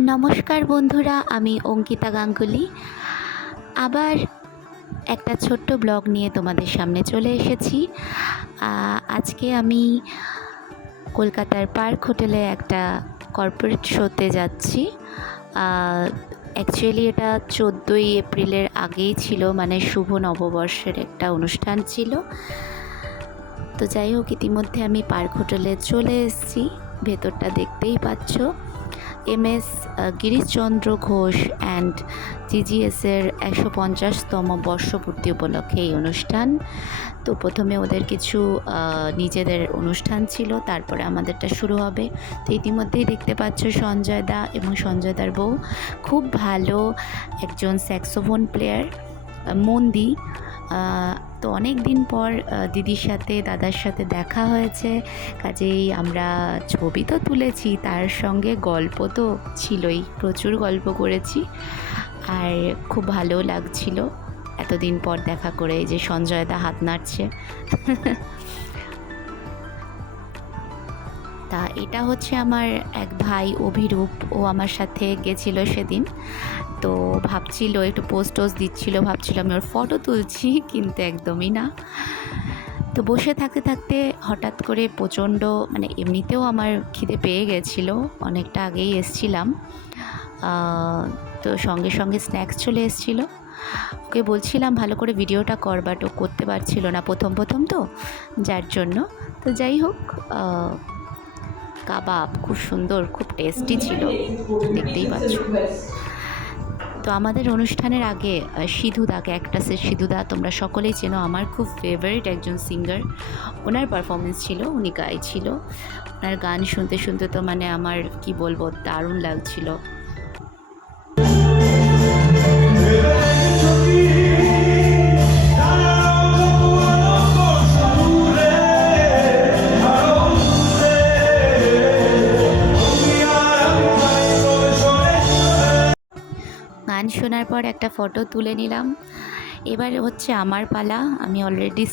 নমস্কার বন্ধুরা, আমি অঙ্কিতা গাঙ্গুলি আবার একটা ছোট্ট ব্লগ নিয়ে তোমাদের সামনে চলে এসেছি। আজকে আমি কলকাতার পার্ক হোটেলে একটা কর্পোরেট শোতে যাচ্ছি। অ্যাকচুয়ালি এটা 14ই এপ্রিলের আগেই ছিল, মানে শুভ নববর্ষের একটা অনুষ্ঠান ছিল। তো যাই হোক, ইতিমধ্যে আমি পার্ক হোটেলে চলে এসেছি। ভেতরটা দেখতেই পাচ্ছ। MS গিরিশচন্দ্র ঘোষ অ্যান্ড GGSের 150তম বর্ষপূর্তি উপলক্ষে এই অনুষ্ঠান। তো প্রথমে ওদের কিছু নিজেদের অনুষ্ঠান ছিল, তারপরে আমাদেরটা শুরু হবে। তো ইতিমধ্যেই দেখতে পাচ্ছ সঞ্জয় দা এবং সঞ্জয় দার বউ, খুব ভালো একজন স্যাক্সোফোন প্লেয়ার মন্দি। তো অনেক দিন পর দিদির সাথে দাদার সাথে দেখা হয়েছে, কাজেই আমরা ছবি তো তুলেছি, তার সঙ্গে গল্প তো ছিলই, প্রচুর গল্প করেছি। আর খুব ভালো লাগছিল এতদিন পর দেখা করে। এই যে সঞ্জয় দা হাত নাড়ছে। তা এটা হচ্ছে আমার এক ভাই অভিরূপ, ও আমার সাথে গেছিল সেদিন। তো ভাবছিল একটু পোস্ট দিচ্ছিল, ভাবছিল আমি ওর ফটো তুলছি, কিন্তু একদমই না। তো বসে থাকতে থাকতে হঠাৎ করে প্রচণ্ড, মানে এমনিতেও আমার খিদে পেয়ে গেছিলো, অনেকটা আগেই এসছিলাম। তো সঙ্গে সঙ্গে স্ন্যাক্স চলে এসেছিলো। ওকে বলছিলাম ভালো করে ভিডিওটা কর, বাট ও করতে পারছিল না, প্রথম তো, যার জন্য। তো যাই হোক, কাবাব খুব সুন্দর, খুব টেস্টি ছিল, দেখতেই পাচ্ছ। তো আমাদের অনুষ্ঠানের আগে সিধুদা, ক্যাকটাসের সিধুদা, তোমরা সকলেই চেনো, আমার খুব ফেভারিট একজন সিঙ্গার। ওনার পারফরমেন্স ছিল, উনি গাইছিল। ওনার গান শুনতে শুনতে তো মানে আমার কি বলবো, দারুণ লাগছিল। গান শোনার পর একটা ফটো তুলে নিলাম। এবার হচ্ছে আমার পালা। আমি অলরেডি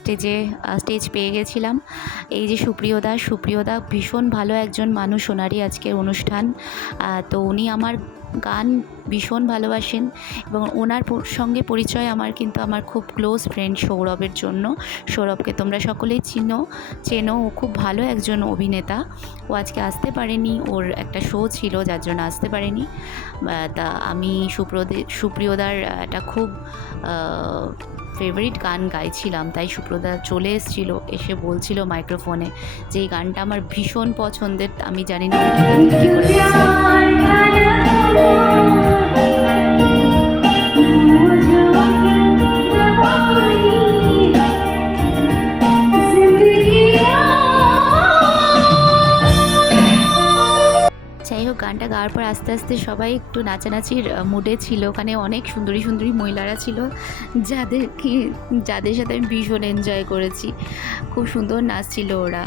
স্টেজ পেয়ে গেছিলাম। এই যে সুপ্রিয়দা ভীষণ ভালো একজন মানুষ, ওনারই আজকের অনুষ্ঠান। তো উনি আমার গান ভীষণ ভালোবাসেন, এবং ওনার সঙ্গে পরিচয় আমার, কিন্তু আমার খুব ক্লোজ ফ্রেন্ড সৌরভের জন্য। সৌরভকে তোমরা সকলেই চেনো, ও খুব ভালো একজন অভিনেতা। ও আজকে আসতে পারেনি, ওর একটা শো ছিল, যার জন্য আসতে পারেনি। তা আমি সুপ্রিয়দার একটা খুব ফেভারিট গান গাইছিলাম, তাই সুপ্রদা চলে এসেছিলো, এসে বলছিল মাইক্রোফোনে যে এই গানটা আমার ভীষণ পছন্দের। আমি জানি না কী করে। যাই হোক, গানটা গাওয়ার পর আস্তে আস্তে সবাই একটু নাচানাচির মুডে ছিল। ওখানে অনেক সুন্দরী সুন্দরী মহিলারা ছিল, যাদের সাথে আমি ভীষণ এনজয় করেছি। খুব সুন্দর নাচছিল ওরা,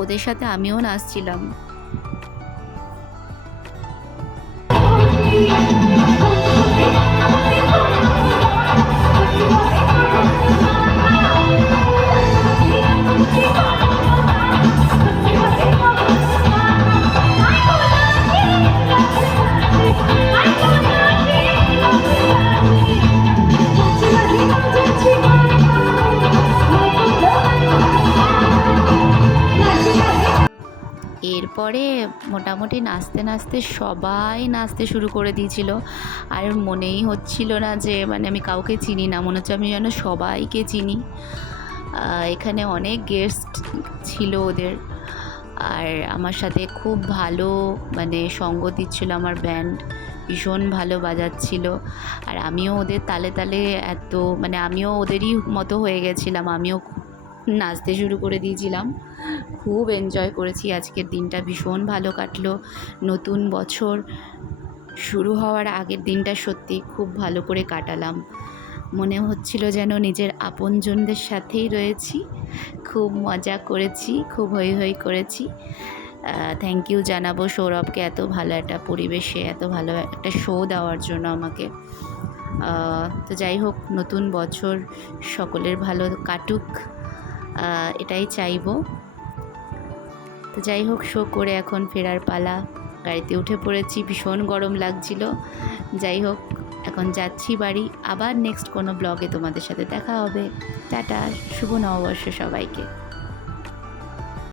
ওদের সাথে আমিও নাচছিলাম। এরপরে মোটামুটি নাচতে নাচতে সবাই নাচতে শুরু করে দিয়েছিল। আর মনেই হচ্ছিল না যে মানে আমি কাউকে চিনি না, মনে হচ্ছে আমি যেন সবাইকে চিনি। এখানে অনেক গেস্ট ছিল ওদের, আর আমার সাথে খুব ভালো মানে সঙ্গ দিচ্ছিল আমার ব্যান্ড, ভীষণ ভালো বাজাচ্ছিল। আর আমিও ওদের তালে তালে মানে আমিও ওদেরই মতো হয়ে গেছিলাম, আমিও নাচতে শুরু করে দিয়েছিলাম। খুব এনজয় করেছি, আজকের দিনটা ভীষণ ভালো কাটলো। নতুন বছর শুরু হওয়ার আগের দিনটা সত্যি খুব ভালো করে কাটালাম। মনে হচ্ছিল যেন নিজের আপনজনদের সাথেই রয়েছি। খুব মজা করেছি, খুব হৈ হৈ করেছি। থ্যাংক ইউ জানাবো সৌরভকে এত ভালো একটা পরিবেশে এত ভালো একটা শো দেওয়ার জন্য আমাকে। তো যাই হোক, নতুন বছর সকলের ভালো কাটুক, এটাই চাইবো। তো যাই হোক, শো করে এখন ফেরার পালা। গাড়িতে উঠে পড়েছি, ভীষণ গরম লাগছিল। যাই হোক, এখন যাচ্ছি বাড়ি। আবার নেক্সট কোনো ব্লগে তোমাদের সাথে দেখা হবে। টাটা, শুভ নববর্ষ সবাইকে।